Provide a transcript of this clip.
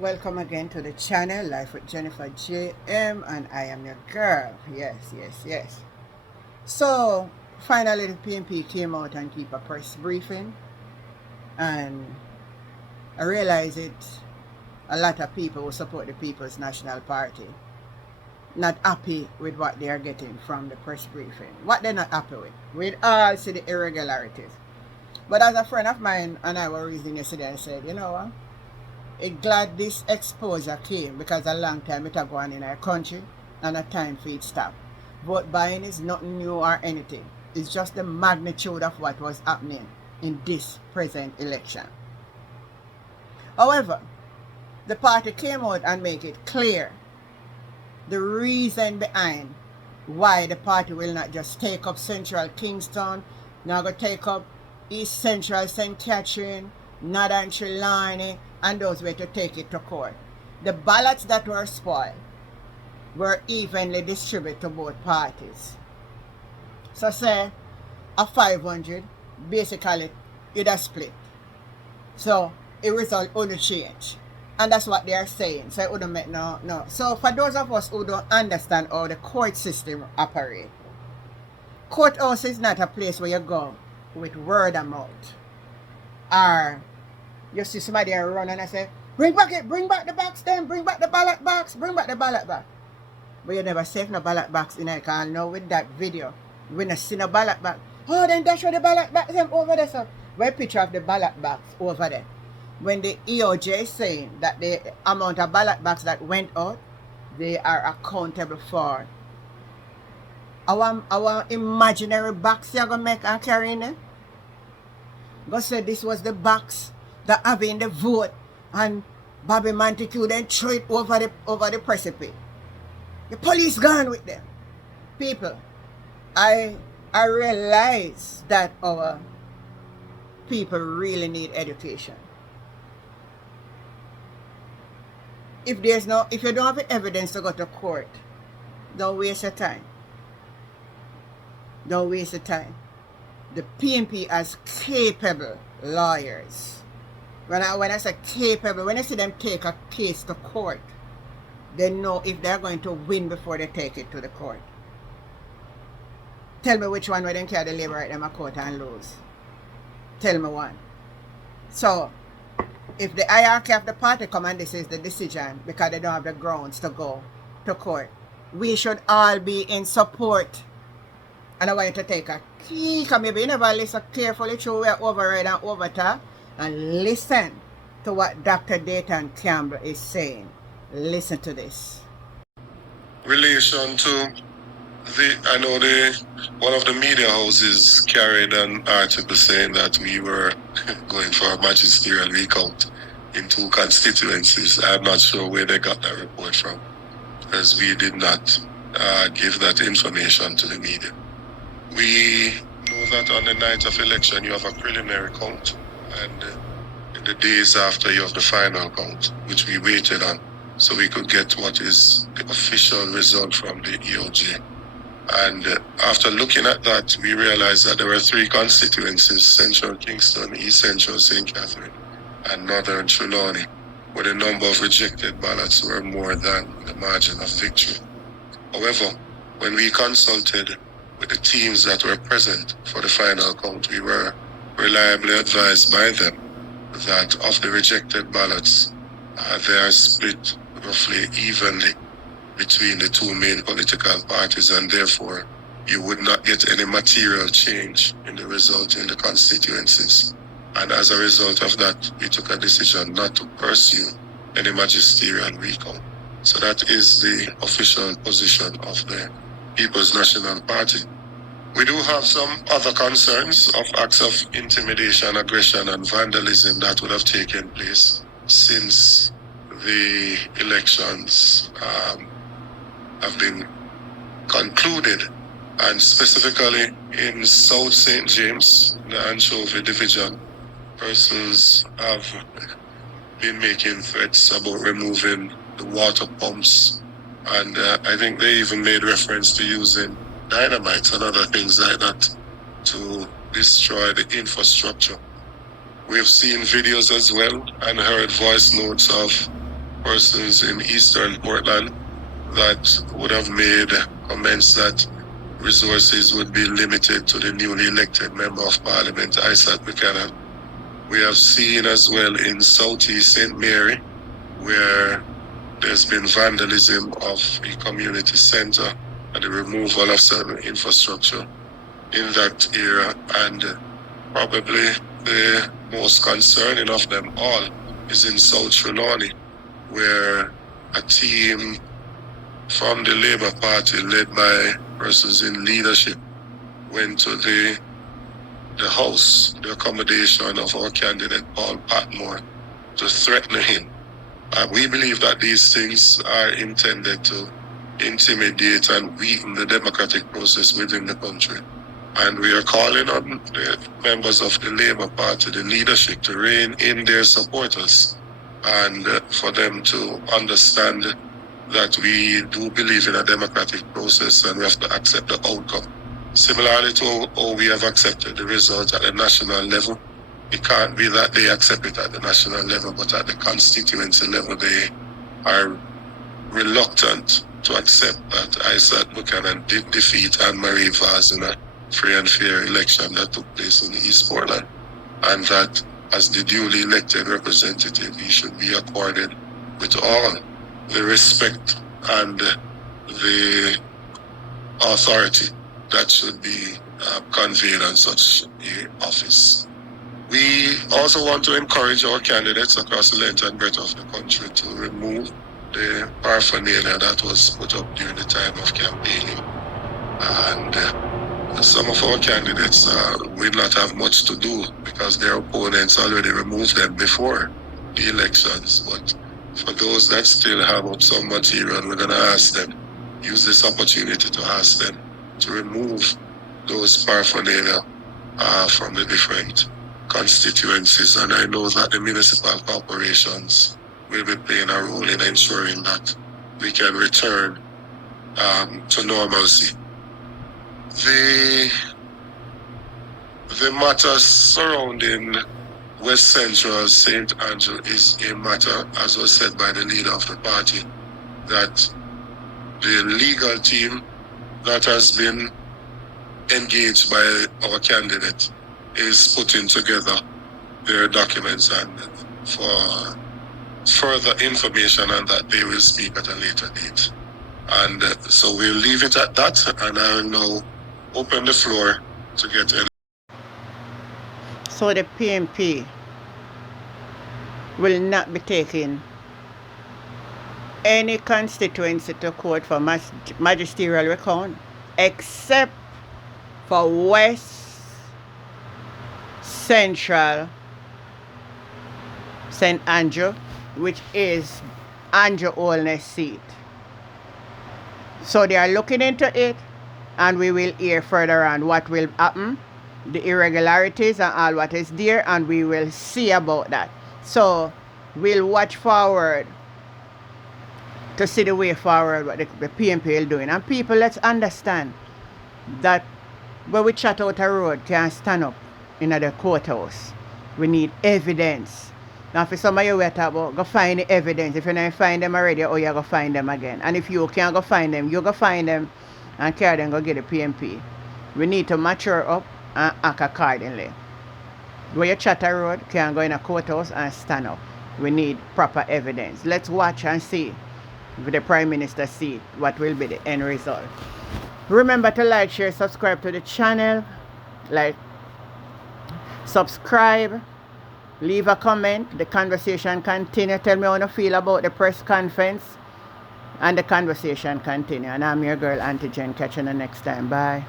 Welcome again to the channel, Life with Jennifer JM, and I am your girl. Yes. So, finally the PNP came out and keep a press briefing, and I realize it, a lot of people who support the People's National Party not happy with what they are getting from the press briefing. What they're not happy with all see the irregularities. But as a friend of mine and I were reasoning yesterday, I said, you know what? It glad this exposure came because a long time it had gone in our country and a time for it stop. Vote buying is nothing new or anything. It's just the magnitude of what was happening in this present election. However, the party came out and made it clear the reason behind why the party will not just take up Central Kingston, not going to take up East Central St. Catherine, Northern Trelawney, and those were to take it to court. The ballots that were spoiled were evenly distributed to both parties. So say a 500, basically it a split. So it result only change. And that's what they are saying. So it wouldn't make no. So for those of us who don't understand how the court system operates, courthouse is not a place where you go with word of mouth. Or you see somebody run and I say, bring back the box then, bring back the ballot box. But you never save no ballot box in it, because now with that video, we not see no ballot box. Oh, then that's where the ballot box them over there, so. Where picture of the ballot box over there. When the EOJ is saying that the amount of ballot box that went out, they are accountable for. Our imaginary box you're going to make and carry in it. Go say this was the box that having the vote, and Bobby Montague then throw it over the precipice. The police gone with them. People, I realize that our people really need education. If you don't have the evidence to go to court, don't waste your time. Don't waste your time. The PNP as capable lawyers. When I say capable, when I see them take a case to court, they know if they're going to win before they take it to the court. Tell me which one where they can deliberate them a court and lose. Tell me one. So, if the hierarchy of the party come and this is the decision because they don't have the grounds to go to court, we should all be in support. And I want you to take a key, because maybe you never listen carefully through where override and overtalk, and listen to what Dr. Dayton Campbell is saying. Listen to this. Relation to I know one of the media houses carried an article saying that we were going for a magisterial recount in 2 constituencies. I'm not sure where they got that report from, because we did not give that information to the media. We know that on the night of election you have a preliminary count, and in the days after you have the final count, which we waited on, so we could get what is the official result from the EOJ. And after looking at that, we realized that there were 3 constituencies: Central Kingston, East Central St. Catherine, and Northern Trelawney, where the number of rejected ballots were more than the margin of victory. However, when we consulted with the teams that were present for the final count, we were reliably advised by them that of the rejected ballots, they are split roughly evenly between the 2 main political parties, and therefore you would not get any material change in the result in the constituencies. And as a result of that, we took a decision not to pursue any magisterial recount. So that is the official position of the People's National Party. We do have some other concerns of acts of intimidation, aggression, and vandalism that would have taken place since the elections have been concluded, and specifically in South St. James, the Anchovy Division, persons have been making threats about removing the water pumps, and I think they even made reference to using dynamite and other things like that to destroy the infrastructure. We have seen videos as well and heard voice notes of persons in Eastern Portland that would have made comments that resources would be limited to the newly elected Member of Parliament, Isaac Buchanan. We have seen as well in Southeast St. Mary, where there's been vandalism of a community center and the removal of certain infrastructure in that area. And probably the most concerning of them all is in South Trelawney, where a team from the Labour Party, led by persons in leadership, went to the house, the accommodation of our candidate Paul Patmore, to threaten him. We believe that these things are intended to intimidate and weaken the democratic process within the country. And we are calling on the members of the Labour Party, the leadership, to rein in their supporters and for them to understand that we do believe in a democratic process and we have to accept the outcome. Similarly to how we have accepted the result at the national level, it can't be that they accept it at the national level, but at the constituency level, they are reluctant to accept that Isaac Buchanan did defeat Anne-Marie Vaz in a free and fair election that took place in East Portland, and that as the duly elected representative, he should be accorded with all the respect and the authority that should be conveyed on such an office. We also want to encourage our candidates across the length and breadth of the country to remove the paraphernalia that was put up during the time of campaigning. And some of our candidates will not have much to do because their opponents already removed them before the elections. But for those that still have up some material, we're going to ask them, use this opportunity to ask them to remove those paraphernalia from the different constituencies. And I know that the municipal corporations will be playing a role in ensuring that we can return to normalcy. The matter surrounding West Central St. Andrew is a matter, as was said by the leader of the party, that the legal team that has been engaged by our candidate is putting together their documents, and for further information on that they will speak at a later date. And so we'll leave it at that, and I will now open the floor to get any. So the PNP will not be taking any constituency to court for magisterial recount except for West Central St. Andrew, which is Andrew Holness' seat. So they are looking into it, and we will hear further on what will happen, the irregularities and all what is there, and we will see about that. So we'll watch forward to see the way forward what the PNP is doing. And people, let's understand that when we chat out a road, can't stand up in the courthouse. We need evidence. Now for some of you we talk about go find the evidence. If you don't find them already, or you go find them again. And if you can't go find them, you go find them and carry them go get the PNP. We need to mature up and act accordingly. When you chat a road, can't go in a courthouse and stand up. We need proper evidence. Let's watch and see if the Prime Minister see what will be the end result. Remember to like, share, subscribe to the channel. Like, subscribe, leave a comment. The conversation continue. Tell me how you feel about the press conference, and the conversation continue. And I'm your girl Auntie Jen. Catch you the next time. Bye.